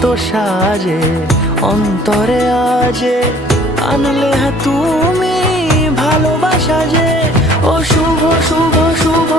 কত সাজে অন্তরে আজে আনলে হ্যাঁ তুমি ভালোবাসা যে। ও শুভ শুভ শুভ